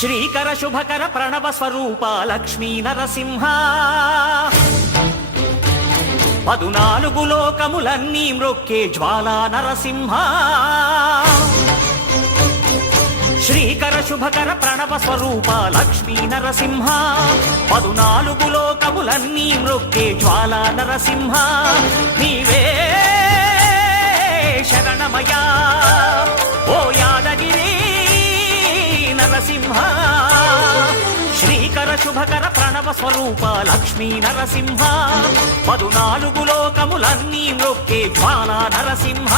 శ్రీకర శుభకర ప్రణవ స్వరూప లక్ష్మీ నరసింహ 14 లోకములన్నీ మ్రొక్కే జ్వాలా నరసింహ శ్రీకర శుభకర ప్రణవ స్వరూప లక్ష్మీ నరసింహ 14 లోకములన్నీ మ్రొక్కే జ్వాలా నరసింహ నీవే శరణమయా ఓ యాదగిరి నరసింహ శ్రీకర శుభకర ప్రణవ స్వరూప లక్ష్మీ నరసింహ 14 లోకములన్నీ మ్రొక్కే జ్వాలా నరసింహ